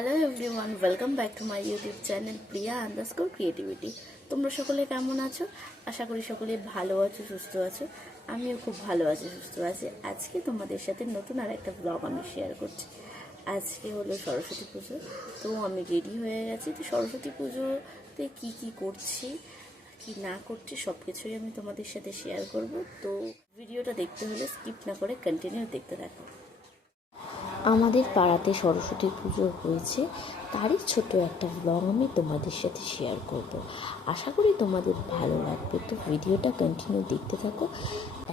Hello everyone, welcome back to my YouTube channel Priya underscore creativity. তোমরা সকলে কেমন আছো? আশা করি সকলে ভালো আছো, সুস্থ আছো। আমিও খুব ভালো আছি, সুস্থ আছি। আজকে তোমাদের সাথে নতুন আর একটা ব্লগ আমি শেয়ার করছি। আজকে হলো সরস্বতী পুজো, তো আমি রেডি হয়ে গেছি। তো সরস্বতী পুজোতে কি কি করছি কি না করছি সব কিছুই আমি তোমাদের সাথে শেয়ার করব। তো ভিডিওটা দেখতে হলে স্কিপ না করে কন্টিনিউ দেখতে থাকো। আমাদের পাড়াতে সরস্বতী পুজো হয়েছে, তারই ছোট একটা ব্লগ আমি তোমাদের সাথে শেয়ার করব। আশা করি তোমাদের ভালো লাগবে, তো ভিডিওটা কন্টিনিউ দেখতে থাকো।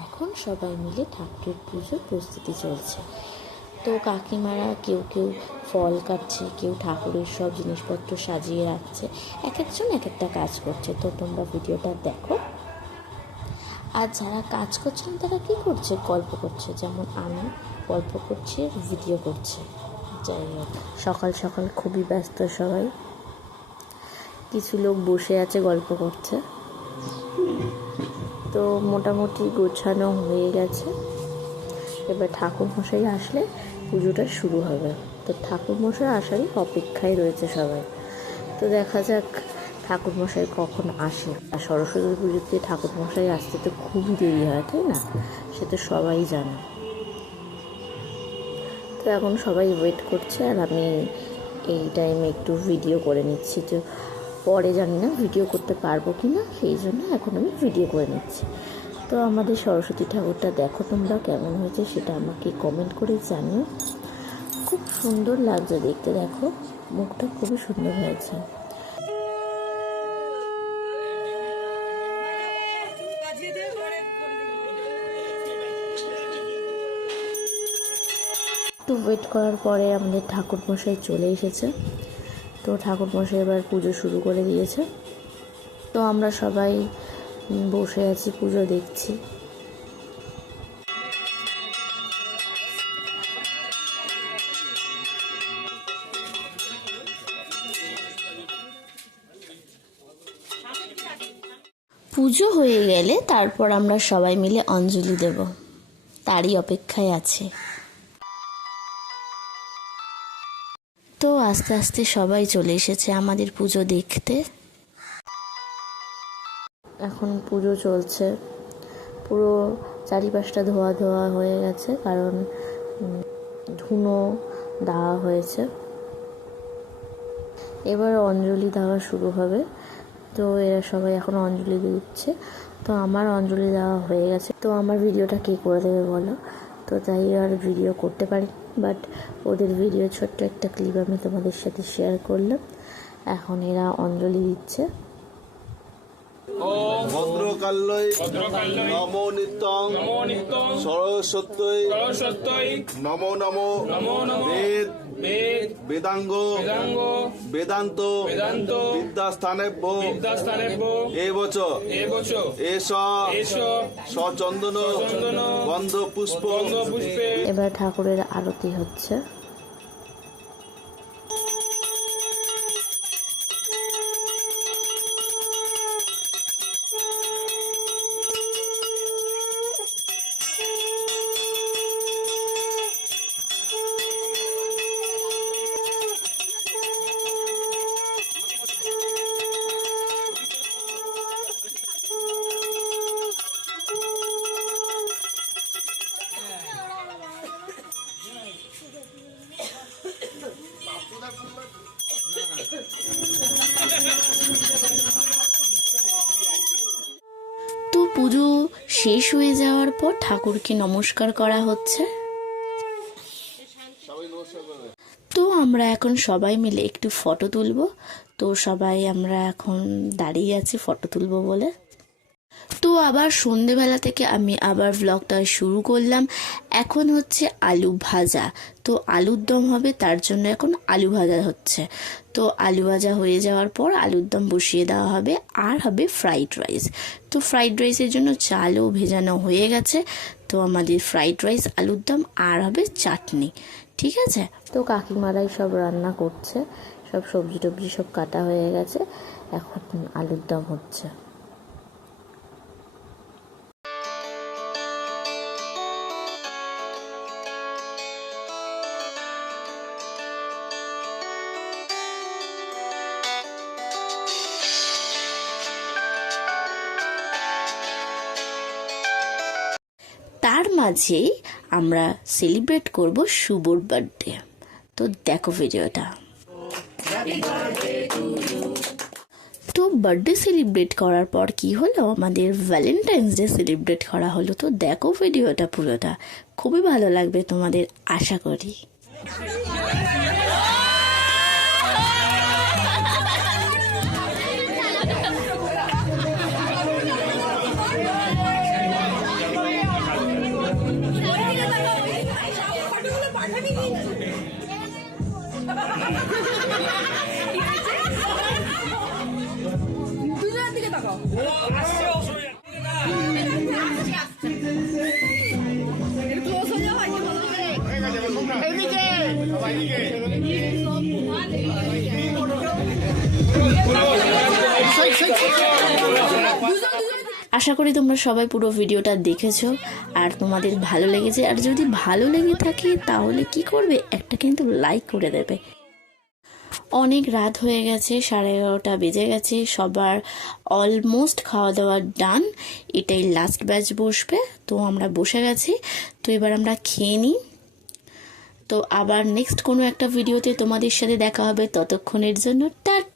এখন সবাই মিলে ঠাকুরের পুজোর প্রস্তুতি চলছে। তো কাকিমারা কেউ কেউ ফল কাটছে, কেউ ঠাকুরের সব জিনিসপত্র সাজিয়ে রাখছে। এক একজন এক একটা কাজ করছে, তো তোমরা ভিডিওটা দেখো। আর যারা কাজ করছেন তারা কী করছে? গল্প করছে। যেমন আমি গল্প করছি, ভিডিও করছি। যাই হোক, সকাল সকাল খুবই ব্যস্ত সবাই। কিছু লোক বসে আছে, গল্প করছে। তো মোটামুটি গোছানো হয়ে গেছে। এবার ঠাকুরমশাই আসলে পুজোটা শুরু হবে। তো ঠাকুরমশাই আসারই অপেক্ষায় রয়েছে সবাই। তো দেখা যাক ঠাকুরমশাই কখন আসে। আর সরস্বতী পুজোতে ঠাকুরমশাই আসতে তো খুবই দেরি হয়, তাই না? সে তো সবাই জানে। তো এখন সবাই ওয়েট করছে, আর আমি এই টাইমে একটু ভিডিও করে নিচ্ছি। তো পরে জানি না ভিডিও করতে পারবো কি না, সেই জন্য এখন আমি ভিডিও করে নিচ্ছি। তো আমাদের সরস্বতী ঠাকুরটা দেখো তোমরা কেমন হয়েছে, সেটা আমাকে কমেন্ট করে জানিও। খুব সুন্দর লাগছে দেখতে, দেখো মুখটা খুবই সুন্দর হয়েছে। একটু ওয়েট করার পরে আমাদের ঠাকুরমশাই চলে এসেছে। তো ঠাকুরমশাই এবার পুজো শুরু করে দিয়েছে। তো আমরা সবাই বসে আছি, পুজো দেখছি। পুজো হয়ে গেলে তারপর আমরা সবাই মিলে অঞ্জলি দেব, তারই অপেক্ষায় আছে। তো আস্তে আস্তে সবাই চলে এসেছে আমাদের পুজো দেখতে। এখন পুজো চলছে, পুরো চারিপাশটা ধোয়া ধোয়া হয়ে গেছে, কারণ ধুনো দেওয়া হয়েছে। এবার অঞ্জলি দেওয়া শুরু হবে। তো এরা সবাই এখন অঞ্জলি দিচ্ছে। তো আমার অঞ্জলি দেওয়া হয়ে গেছে। তো আমার ভিডিওটা কে করে দেবে বলো? তো তাই আর ভিডিও করতে পারি, বাট ওদের ভিডিও ছোট্ট একটা ক্লিপ আমি তোমাদের সাথে শেয়ার করলাম। এখন এরা অঞ্জলি দিচ্ছে। ভদ্রকাল্যই নমো নিত্যং সরস্বত্যই নমো নমো বেদ বেদাঙ্গ বেদান্ত বিদ্যাস্থানেভ্য এবচ এষ সচন্দন গন্ধ পুষ্প। এবার ঠাকুরের আরতি হচ্ছে। তো পুজো শেষ হয়ে যাওয়ার পর ঠাকুরকে নমস্কার করা হচ্ছে। তো আমরা এখন সবাই মিলে একটু ফটো তুলব। তো সবাই আমরা এখন দাঁড়িয়ে আছি ফটো তুলব বলে। তো আবার সন্ধেবেলা থেকে আমি আবার ব্লগটা শুরু করলাম। এখন হচ্ছে আলু ভাজা। তো আলুর দম হবে, তার জন্য এখন আলু ভাজা হচ্ছে। তো আলু ভাজা হয়ে যাওয়ার পর আলুর দম বসিয়ে দেওয়া হবে, আর হবে ফ্রাইড রাইস। তো ফ্রাইড রাইসের জন্য চালও ভেজানো হয়ে গেছে। তো আমাদের ফ্রাইড রাইস, আলুর দম, আর হবে চাটনি। ঠিক আছে? তো কাকিমারাই সব রান্না করছে, সব সবজি টবজি সব কাটা হয়ে গেছে, এখন আলুর দম হচ্ছে। তার মাঝেই আমরা সেলিব্রেট করব শুভর বার্থডে। তো দেখো ভিডিওটা। তো বার্থডে সেলিব্রেট করার পর কি হলো, আমাদের ভ্যালেন্টাইন্স ডে সেলিব্রেট করা হলো। তো দেখো ভিডিওটা পুরোটা, খুবই ভালো লাগবে তোমাদের আশা করি। আশা করি তোমরা সবাই পুরো ভিডিওটা দেখেছো আর তোমাদের ভালো লেগেছে। আর যদি ভালো লেগে থাকে তাহলে কি করবে, একটা কিন্তু লাইক করে দেবে। অনেক রাত হয়ে গেছে, 11:30 বেজে গেছে, সবার অলমোস্ট খাওয়া দাওয়া ডান। এটাই লাস্ট ব্যাচ বসবে, তো আমরা বসে গেছি। তো এবার আমরা খেয়ে নিই। তো আবার নেক্সট কোনো একটা ভিডিওতে তোমাদের সাথে দেখা হবে, ততক্ষণের জন্য টাটা।